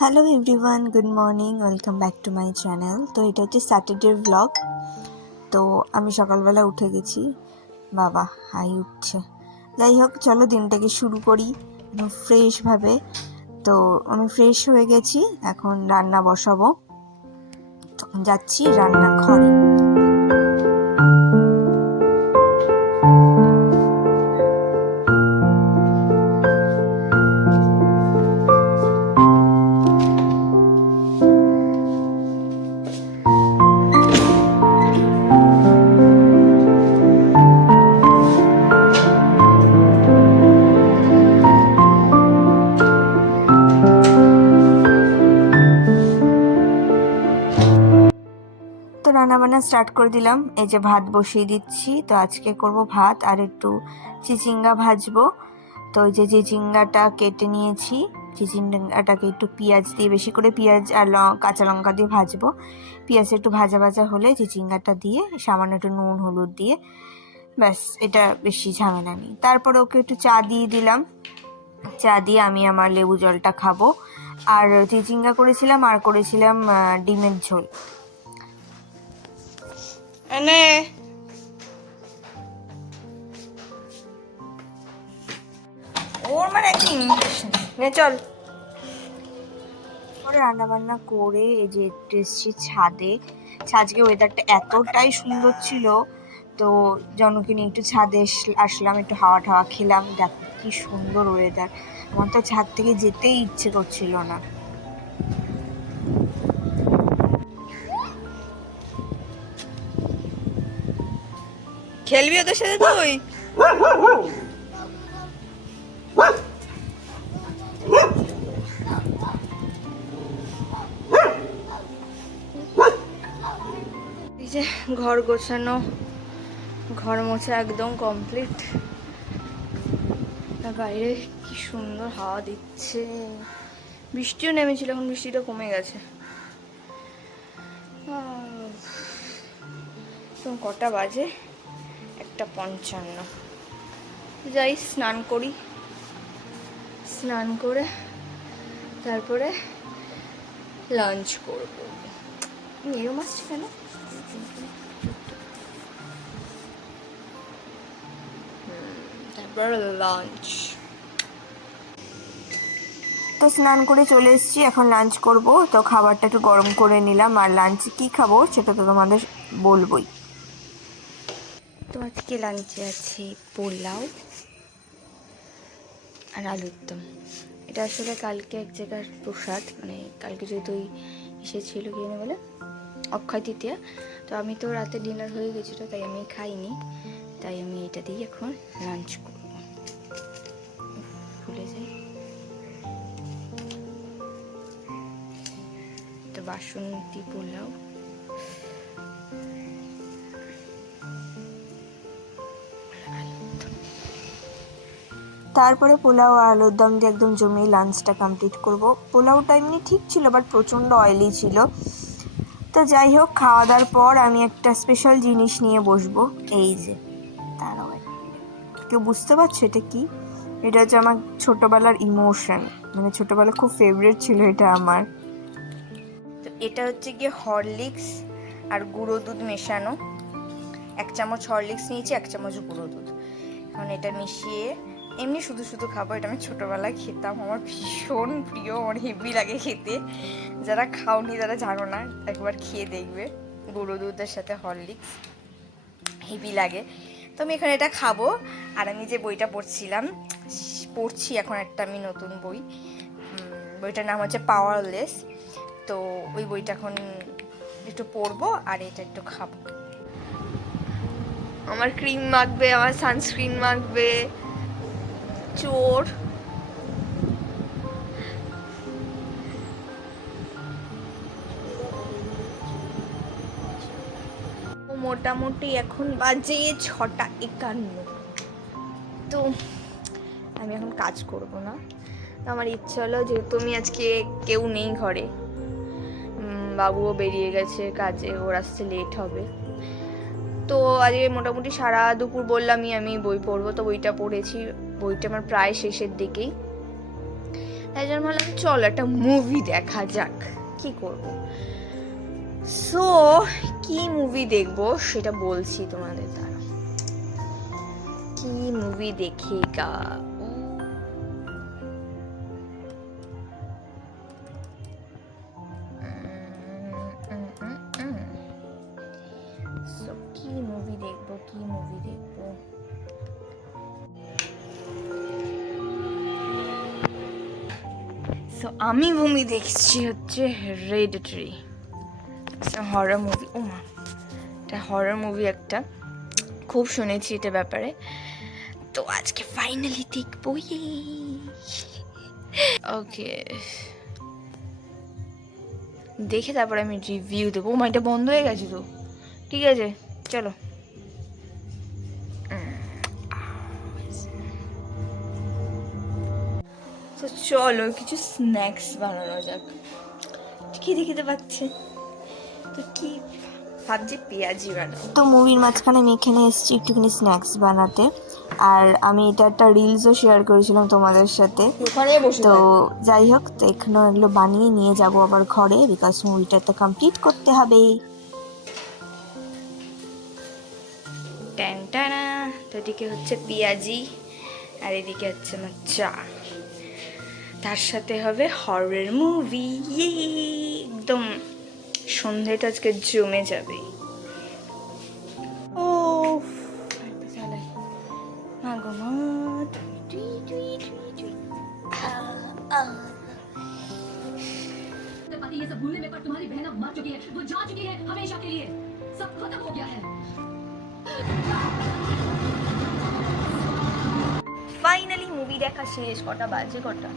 Hello everyone, good morning, welcome back to my channel. তো এটা হচ্ছে স্যাটারডের ব্লগ। তো আমি সকালবেলা উঠে গেছি, বাবা হাই উঠছে। যাই হোক, চলো দিনটাকে শুরু করি একদম ফ্রেশভাবে। তো আমি ফ্রেশ হয়ে গেছি, এখন রান্না বসাবো। তখন যাচ্ছি রান্নার ঘরে। তো রান্নাবান্না স্টার্ট করে দিলাম। এই যে ভাত বসিয়ে দিচ্ছি। তো আজকে করব ভাত আর একটু চিচিঙ্গা ভাজবো। তো এই যে চিচিঙ্গাটা কেটে নিয়েছি, চিচিঙ্গাটাকে একটু পেঁয়াজ দিয়ে, বেশি করে পেঁয়াজ আর কাঁচা লঙ্কা দিয়ে ভাজবো। পেঁয়াজ একটু ভাজা ভাজা হলে চিচিঙ্গাটা দিয়ে সামান্য একটু নুন হলুদ দিয়ে, ব্যাস, এটা বেশি ঝামেলা নেই। তারপরে ওকে একটু চা দিয়ে দিলাম। চা দিয়ে আমি আমার লেবু জলটা খাবো। আর চিচিঙ্গা করেছিলাম আর করেছিলাম ডিমের ঝোল। ওর মানে কি চল। পরে রান্নাবান্না করে এই যে একটু এসেছি ছাদে। আজকে ওয়েদারটা এতটাই সুন্দর ছিল, তো জনকে নিয়ে একটু ছাদে আসলাম, একটু হাওয়া টাওয়া খেলাম। দেখো কি সুন্দর ওয়েদার, আমার তো ছাদ থেকে যেতেই ইচ্ছে করছিল না। খেলবি ওদের সাথে তুই? এই যে ঘর গোছানো, ঘর মোছা একদম কমপ্লিট। বাইরে কি সুন্দর হাওয়া দিচ্ছে। বৃষ্টিও নেমেছিল, এখন বৃষ্টিটা কমে গেছে। এখন কটা বাজে? 1:55। যাই স্নান করি, স্নান করে তারপরে লাঞ্চ করব। এরম আসছে কেন? তারপর লাঞ্চ। তো স্নান করে চলে এসেছি, এখন লাঞ্চ করব। তো খাবারটা একটু গরম করে নিলাম, আর লাঞ্চে কী খাবো সেটা তো তোমাদের বলবোই। তো আজকে লাঞ্চে আছে পোলাও আর আলুর দম। এটা আসলে কালকে এক জায়গার প্রসাদ, মানে কালকে যেহেতু ওই এসেছিলো কি জানি বলে, অক্ষয় তৃতীয়া। তো আমি তো রাতে ডিনার হয়ে গেছিলো, তাই আমি খাইনি, তাই আমি এটা দিয়ে এখন লাঞ্চ করব। ভুলে যাই। তো বাসন্তী পোলাও, তারপরে পোলাও আর আলুর দম দিয়ে একদম জমিয়ে লাঞ্চটা কমপ্লিট করব। পোলাওটা এমনি ঠিক ছিল, বাট প্রচণ্ড অয়েলি ছিল। তো যাই হোক, খাওয়া দাওয়ার পর আমি একটা স্পেশাল জিনিস নিয়ে বসবো। এই যে, তারাও কেউ বুঝতে পারছো এটা কি? এটা হচ্ছে আমার ছোটবেলার ইমোশন, মানে ছোটবেলা খুব ফেভারিট ছিল এটা আমার। তো এটা হচ্ছে গিয়ে হরলিক্স আর গুঁড়ো দুধ মেশানো। 1 চামচ হরলিক্স নিয়েছি, 1 চামচ গুঁড়ো দুধ। এখন এটা মিশিয়ে এমনি শুধু শুধু খাবো। এটা আমি ছোটোবেলায় খেতাম, আমার ভীষণ প্রিয়, আমার হেভি লাগে খেতে। যারা খাওনি, যারা জানো না, একবার খেয়ে দেখবে। গুঁড়ো দুধের সাথে হরলিক্স হেভি লাগে। তো আমি এখানে এটা খাবো। আর আমি যে বইটা পড়ছি এখন একটা আমি নতুন বই, বইটার নাম হচ্ছে পাওয়ারলেস। তো ওই বইটা এখন একটু পড়বো আর এটা একটু খাবো। আমার ক্রিম মাখবে, আমার সানস্ক্রিন মাখবে, চোর। মোটামুটি এখন বাজে 6:51। তো আমি এখন কাজ করব না। আমার ইচ্ছা হলো, যেহেতু আমি আজকে কেউ নেই ঘরে, বাবুও বেরিয়ে গেছে কাজে, ওর আসতে লেট হবে, তো আজকে মোটামুটি সারা দুপুর বললামই আমি বই পড়বো। তো বইটা পড়েছি, বইটা আমার প্রায় শেষের দিকেই, তাই জন্য ভাবলাম চলো একটা মুভি দেখা যাক, কি করব। সো কি মুভি দেখবো সেটা বলছি তোমাদের, দ্বারা কি মুভি দেখেগা। সো কি মুভি দেখবো, কি মুভি দেখবো। সো আমি মুভি দেখছি হচ্ছে হেরিডিটারি, হরর মুভি। ও মা, এটা হরর মুভি একটা, খুব শুনেছি এটা ব্যাপারে, তো আজকে ফাইনালি দেখবো। ওকে, দেখে তারপরে আমি রিভিউ দেবো। ও মা, এটা বন্ধ হয়ে গেছে তো, ঠিক আছে চলো। তো চলো কিছু স্ন্যাক্স বানানো যাক, খেতে খেতে পাচ্ছে তো কি ভাবছি পেঁয়াজি বানাবো। তো মুভির মাঝখানে আমি এখানে এসেছি একটুখানি স্ন্যাক্স বানাতে, আর আমি এটা একটা রিলসও শেয়ার করেছিলাম তোমাদের সাথে। তো যাই হোক, তো এখানে এগুলো বানিয়ে নিয়ে যাব আবার ঘরে, বিকজ মুভিটা তো কমপ্লিট করতে হবে। ট্যাংটানা, তো এদিকে হচ্ছে পেঁয়াজি আর এদিকে হচ্ছে আমার চা, তার সাথে হবে হরর মুভি। একদম সন্ধ্যেটা আজকে জমে যাবে। ও पति ये सब भूलने में, पर तुम्हारी बहन अब मर चुकी है, वो जा चुकी है हमेशा के लिए, सब खत्म हो गया है। ফাইনালি মুভি দেখা শেষ। কটা বাজে, কটা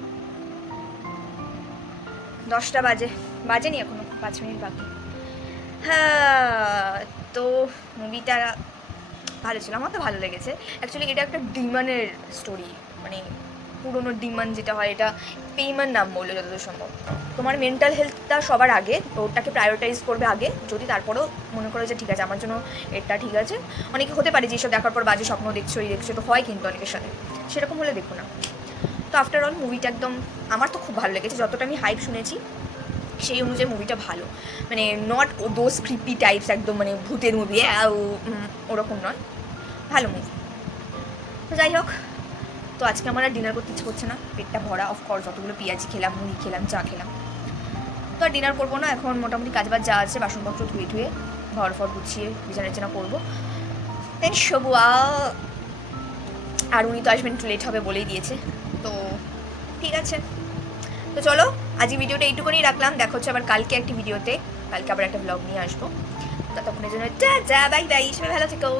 10টা বাজে, বাজেনি এখনো, 5 মিনিট বাকি। হ্যাঁ, তো মুভিটা ভালো ছিল, আমার তো ভালো লেগেছে। অ্যাকচুয়ালি এটা একটা ডিমানের স্টোরি, মানে পুরোনো ডিমান যেটা হয়, এটা পেইমান নাম বললো যতদূর সম্ভব। তোমার মেন্টাল হেলথটা সবার আগে, ওটাকে প্রায়োরিটাইজ করবে আগে, যদি তারপরেও মনে করো যে ঠিক আছে আমার জন্য এটা ঠিক আছে। অনেকে হতে পারে যে এসব দেখার পর বাজে স্বপ্ন দেখছো, এই দেখছো, তো হয় কিন্তু অনেকের সাথে, সেরকম হলে দেখো না। তো আফটার অল মুভিটা একদম আমার তো খুব ভালো লেগেছে, যতটা আমি হাইপ শুনেছি সেই অনুযায়ী মুভিটা ভালো, মানে নট দোজ ক্রিপি টাইপস, একদম মানে ভূতের মুভি ওরকম নয়, ভালো মুভি। তো যাই হোক, তো আজকে আমার আর ডিনার করতে ইচ্ছে করছে না, পেটটা ভরা, অফকোর্স যতগুলো পেঁয়াজি খেলাম, মুড়ি খেলাম, চা খেলাম, তো আর ডিনার করবো না। এখন মোটামুটি কাজবাজ যা আছে বাসনপত্র ধুয়ে ধুয়ে ঘর ফর গুছিয়ে বিছানা করবো, দেন শোবো। আর উনি তো আসবেন একটু লেট হবে বলেই দিয়েছে, তো ঠিক আছে। তো চলো আজকে ভিডিওটা এইটুকুনি রাখলাম, দেখা হচ্ছে আবার কালকে একটি ভিডিওতে, কালকে আবার একটা ব্লগ নিয়ে আসবো। ততক্ষণের জন্য যা বাই বাই, সবাই ভালো থেকো।